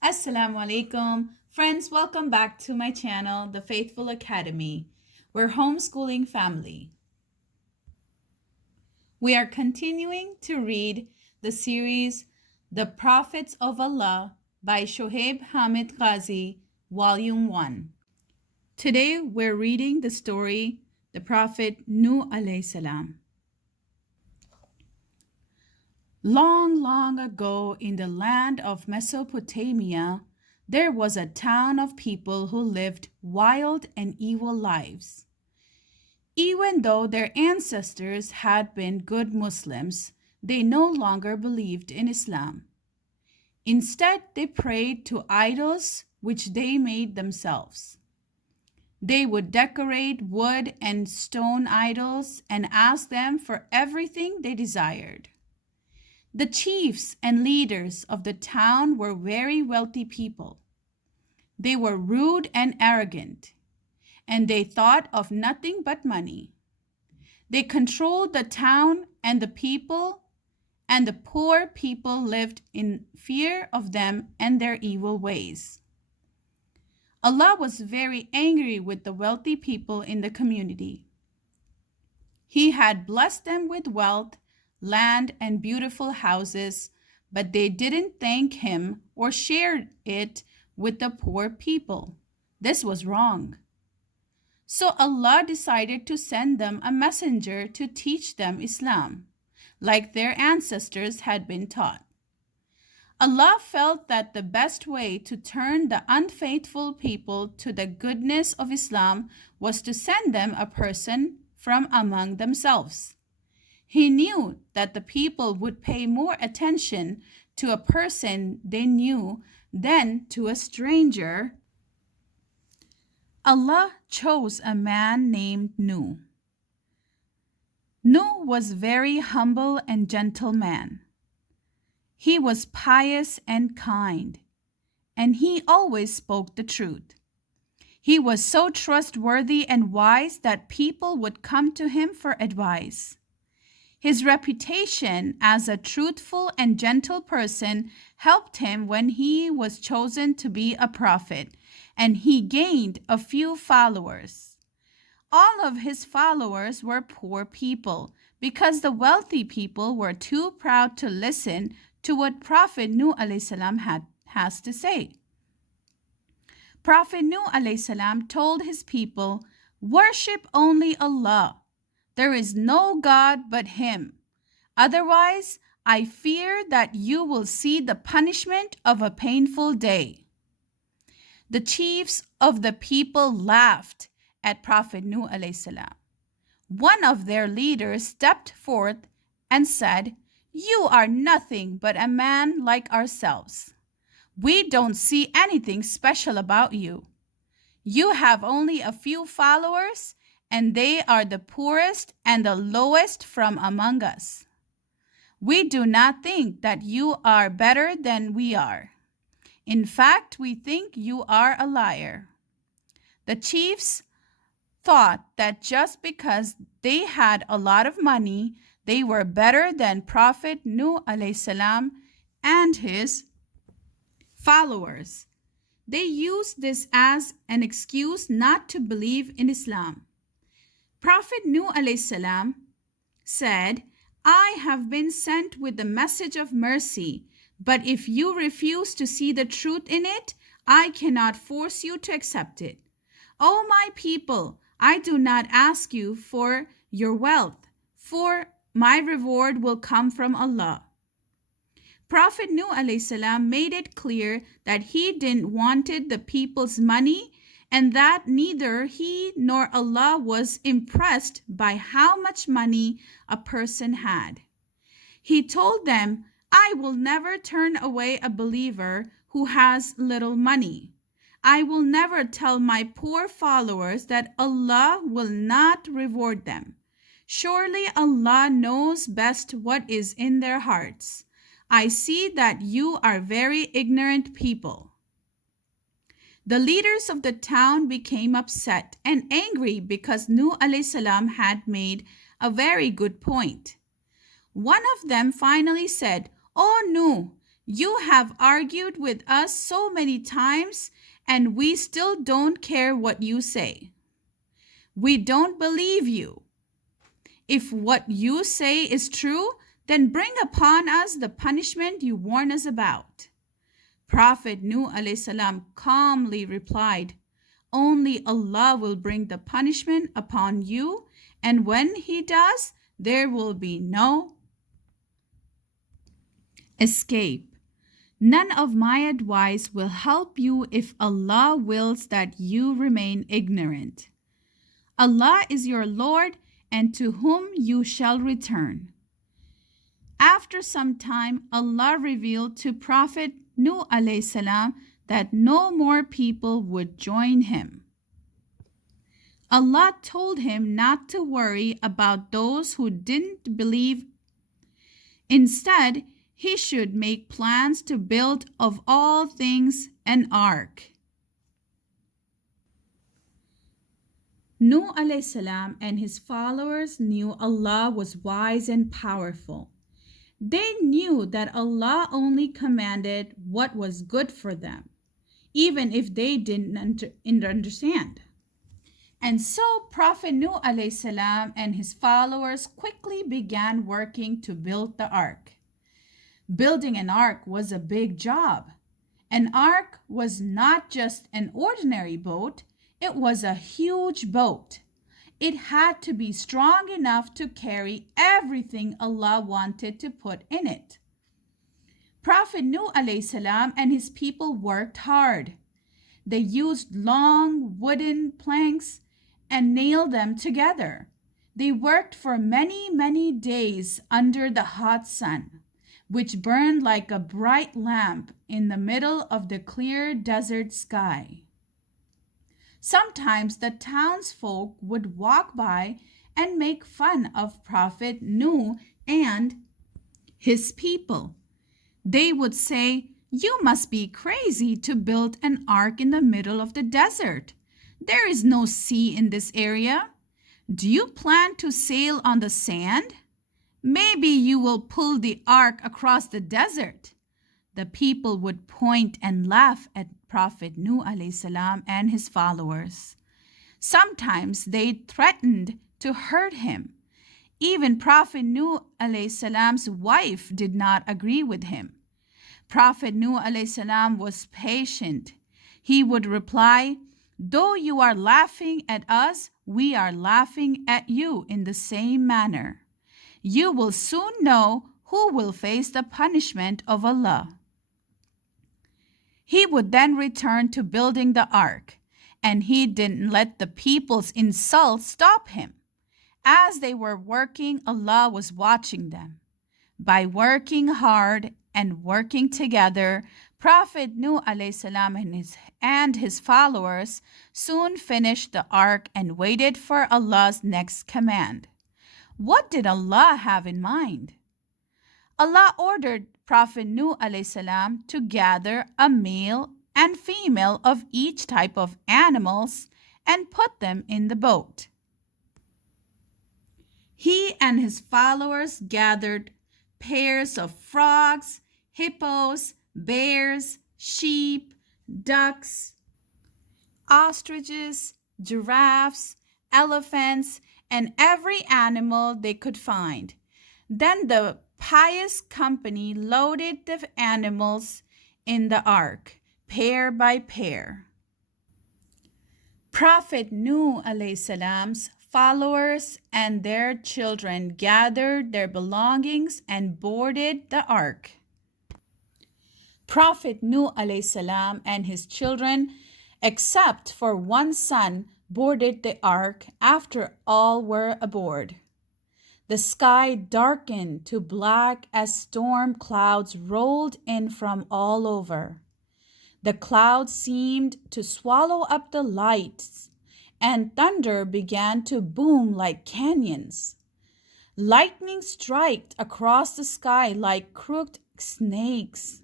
Assalamualaikum. Friends, welcome back to my channel, The Faithful Academy. We're homeschooling family. We are continuing to read the series The Prophets of Allah by Shoaib Hamid Ghazi, Volume 1. Today we're reading the story The Prophet Nuh alayhi salam. Long, long ago in the land of Mesopotamia, there was a town of people who lived wild and evil lives. Even though their ancestors had been good Muslims, they no longer believed in Islam. Instead, they prayed to idols which they made themselves. They would decorate wood and stone idols and ask them for everything they desired. The chiefs and leaders of the town were very wealthy people. They were rude and arrogant, and they thought of nothing but money. They controlled the town and the people, and the poor people lived in fear of them and their evil ways. Allah was very angry with the wealthy people in the community. He had blessed them with wealth, land, and beautiful houses, but they didn't thank him or share it with the poor people. This was wrong. So Allah decided to send them a messenger to teach them Islam, like their ancestors had been taught. Allah felt that the best way to turn the unfaithful people to the goodness of Islam was to send them a person from among themselves. He knew that the people would pay more attention to a person they knew than to a stranger. Allah chose a man named Nuh. Nuh was a very humble and gentle man. He was pious and kind, and he always spoke the truth. He was so trustworthy and wise that people would come to him for advice. His reputation as a truthful and gentle person helped him when he was chosen to be a prophet, and he gained a few followers. All of his followers were poor people because the wealthy people were too proud to listen to what Prophet Nuh alayhi salam has to say. Prophet Nuh alayhi salam told his people, "Worship only Allah. There is no God but Him. Otherwise, I fear that you will see the punishment of a painful day." The chiefs of the people laughed at Prophet Nuh alayhi salam. One of their leaders stepped forth and said, "You are nothing but a man like ourselves. We don't see anything special about you. You have only a few followers, and they are the poorest and the lowest from among us. We do not think that you are better than we are. In fact, we think you are a liar." The chiefs thought that just because they had a lot of money, they were better than Prophet Nuh alayhi salam and his followers. They used this as an excuse not to believe in Islam. Prophet Nuh alayhi salam said, "I have been sent with the message of mercy, but if you refuse to see the truth in it, I cannot force you to accept it. O my people, I do not ask you for your wealth, for my reward will come from Allah." Prophet Nuh alayhi salam made it clear that he didn't wanted the people's money and that neither he nor Allah was impressed by how much money a person had. He told them, "I will never turn away a believer who has little money. I will never tell my poor followers that Allah will not reward them. Surely Allah knows best what is in their hearts. I see that you are very ignorant people." The leaders of the town became upset and angry because Nuh alayhi salam had made a very good point. One of them finally said, "Oh Nuh, You have argued with us so many times, and we still don't care what you say. We don't believe you. If what you say is true, then bring upon us the punishment you warn us about. Prophet Nuh alayhi salam calmly replied, only Allah will bring the punishment upon you, and when He does, there will be no escape. None of my advice will help you if Allah wills that you remain ignorant. Allah is your Lord, and to whom you shall return. After some time, Allah revealed to Prophet Nuh alayhi salam that no more people would join him. Allah told him not to worry about those who didn't believe. Instead, he should make plans to build of all things an ark. Nuh alayhi salam and his followers knew Allah was wise and powerful. They knew that Allah only commanded what was good for them, even if they didn't understand. And so Prophet Nuh alayhi salam and his followers quickly began working to build the ark. Building an ark was a big job. An ark was not just an ordinary boat, it was a huge boat. It had to be strong enough to carry everything Allah wanted to put in it. Prophet Nuh alayhi salam and his people worked hard. They used long wooden planks and nailed them together. They worked for many, many days under the hot sun, which burned like a bright lamp in the middle of the clear desert sky. Sometimes the townsfolk would walk by and make fun of Prophet Nuh and his people. They would say, "You must be crazy to build an ark in the middle of the desert. There is no sea in this area. Do you plan to sail on the sand? Maybe you will pull the ark across the desert." The people would point and laugh at Prophet Nuh alayhi salam and his followers. Sometimes they threatened to hurt him. Even Prophet Nuh alayhi salam's wife did not agree with him. Prophet Nuh alayhi salam was patient. He would reply, "Though you are laughing at us, we are laughing at you in the same manner. You will soon know who will face the punishment of Allah." He would then return to building the ark, and he didn't let the people's insults stop him. As they were working, Allah was watching them. By working hard and working together, Prophet Nuh alayhi salam and his followers soon finished the ark and waited for Allah's next command. What did Allah have in mind? Allah ordered Prophet Nuh alayhi salam to gather a male and female of each type of animals and put them in the boat. He and his followers gathered pairs of frogs, hippos, bears, sheep, ducks, ostriches, giraffes, elephants, and every animal they could find. Then the pious company loaded the animals in the ark, pair by pair. Prophet Nuh alayhi salam's followers and their children gathered their belongings and boarded the ark. Prophet Nuh alayhi salam and his children, except for one son, boarded the ark after all were aboard. The sky darkened to black as storm clouds rolled in from all over. The clouds seemed to swallow up the lights, and thunder began to boom like canyons. Lightning struck across the sky like crooked snakes.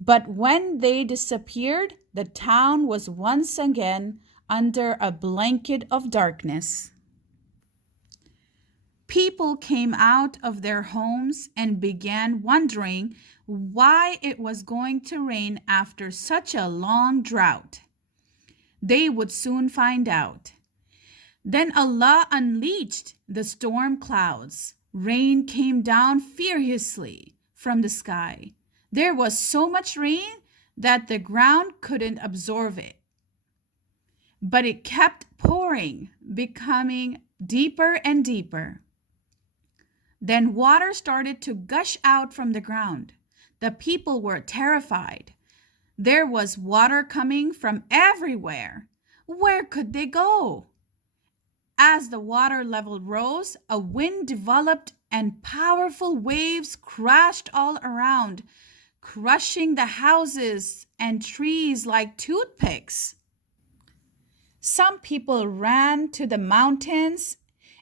But when they disappeared, the town was once again under a blanket of darkness. People came out of their homes and began wondering why it was going to rain after such a long drought. They would soon find out. Then Allah unleashed the storm clouds. Rain came down furiously from the sky. There was so much rain that the ground couldn't absorb it. But it kept pouring, becoming deeper and deeper. Then water started to gush out from the ground. The people were terrified. There was water coming from everywhere. Where could they go? As the water level rose, a wind developed and powerful waves crashed all around, crushing the houses and trees like toothpicks. Some people ran to the mountains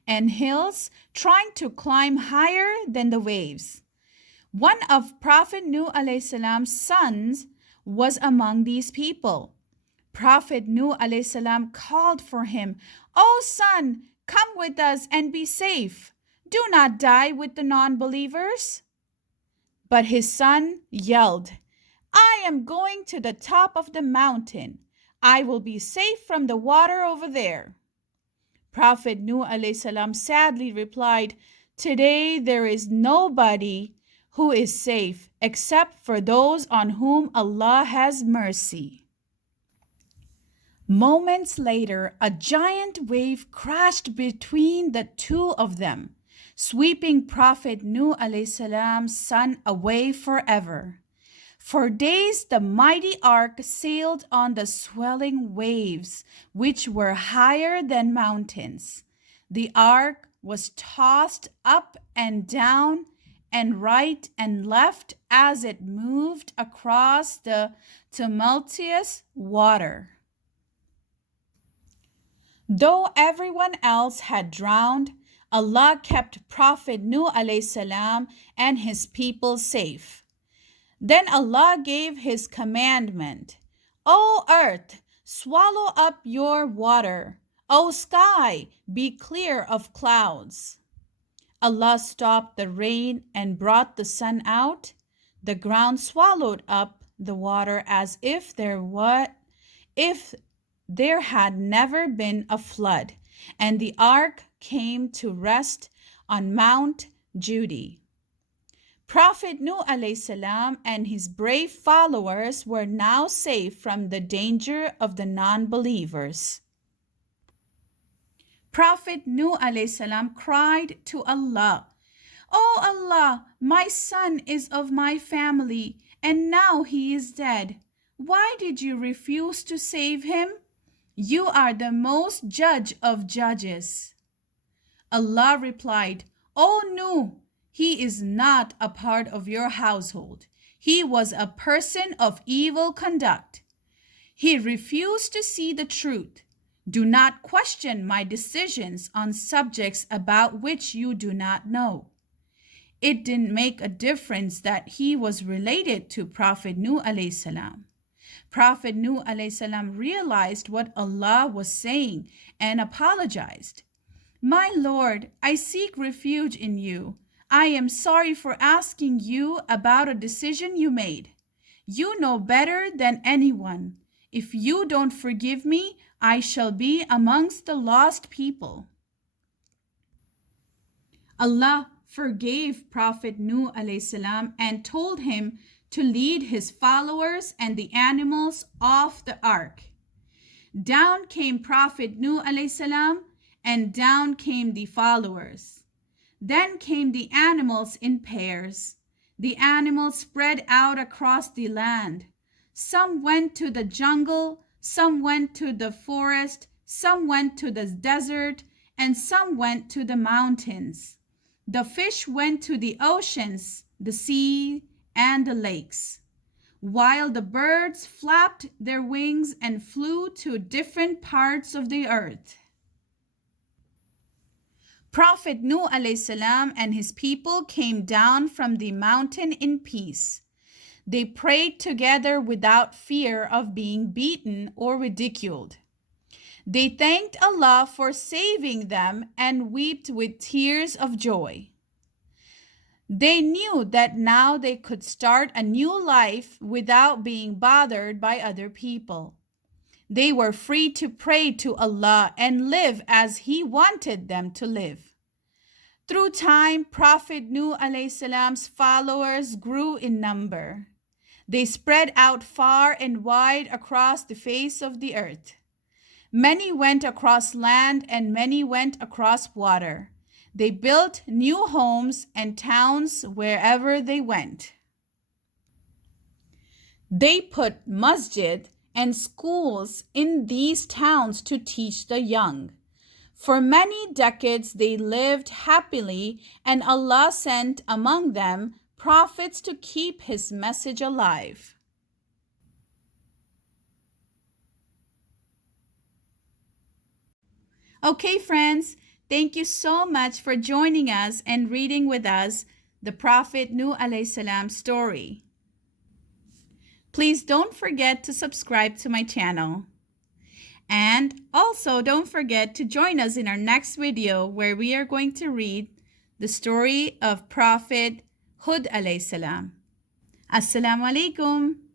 and hills, trying to climb higher than the waves. One of Prophet Nuh alayhi salam's sons was among these people. Prophet Nuh alayhi salam called for him, "O son, come with us and be safe. Do not die with the non-believers." But his son yelled, "I am going to the top of the mountain. I will be safe from the water over there." Prophet Nuh alayhi salam sadly replied, "Today there is nobody who is safe except for those on whom Allah has mercy." Moments later, a giant wave crashed between the two of them, sweeping Prophet Nuh alayhi salam's son away forever. For days the mighty ark sailed on the swelling waves, which were higher than mountains. The ark was tossed up and down and right and left as it moved across the tumultuous water. Though everyone else had drowned, Allah kept Prophet Nuh alayhi salam and his people safe. Then Allah gave his commandment, "O earth, swallow up your water. O sky, be clear of clouds." Allah stopped the rain and brought the sun out. The ground swallowed up the water as if there had never been a flood, and the ark came to rest on Mount Judy. Prophet Nuh alayhi salam and his brave followers were now safe from the danger of the non-believers. Prophet Nuh alayhi salam cried to Allah, "O Allah, my son is of my family, and now he is dead. Why did you refuse to save him? You are the most judge of judges." Allah replied, "O Nuh, he is not a part of your household. He was a person of evil conduct. He refused to see the truth. Do not question my decisions on subjects about which you do not know." It didn't make a difference that he was related to Prophet Nuh alayhi salam. Prophet Nuh alayhi salam realized what Allah was saying and apologized. "My Lord, I seek refuge in you. I am sorry for asking you about a decision you made. You know better than anyone. If you don't forgive me, I shall be amongst the lost people." Allah forgave Prophet Nuh alayhi salam and told him to lead his followers and the animals off the ark. Down came Prophet Nuh alayhi salam, and down came the followers. Then came the animals in pairs. The animals spread out across the land. Some went to the jungle, some went to the forest, some went to the desert, and some went to the mountains. The fish went to the oceans, the sea, and the lakes, while the birds flapped their wings and flew to different parts of the earth. Prophet Nuh alayhi salam and his people came down from the mountain in peace. They prayed together without fear of being beaten or ridiculed. They thanked Allah for saving them and wept with tears of joy. They knew that now they could start a new life without being bothered by other people. They were free to pray to Allah and live as He wanted them to live. Through time, Prophet Nuh alayhi salam's followers grew in number. They spread out far and wide across the face of the earth. Many went across land and many went across water. They built new homes and towns wherever they went. They put masjid and schools in these towns to teach the young. For many decades they lived happily, and Allah sent among them prophets to keep His message alive. Okay, friends, thank you so much for joining us and reading with us the Prophet Nuh alayhi salam story. Please don't forget to subscribe to my channel. And also don't forget to join us in our next video where we are going to read the story of Prophet Hud alayhi salam. Assalamualaikum.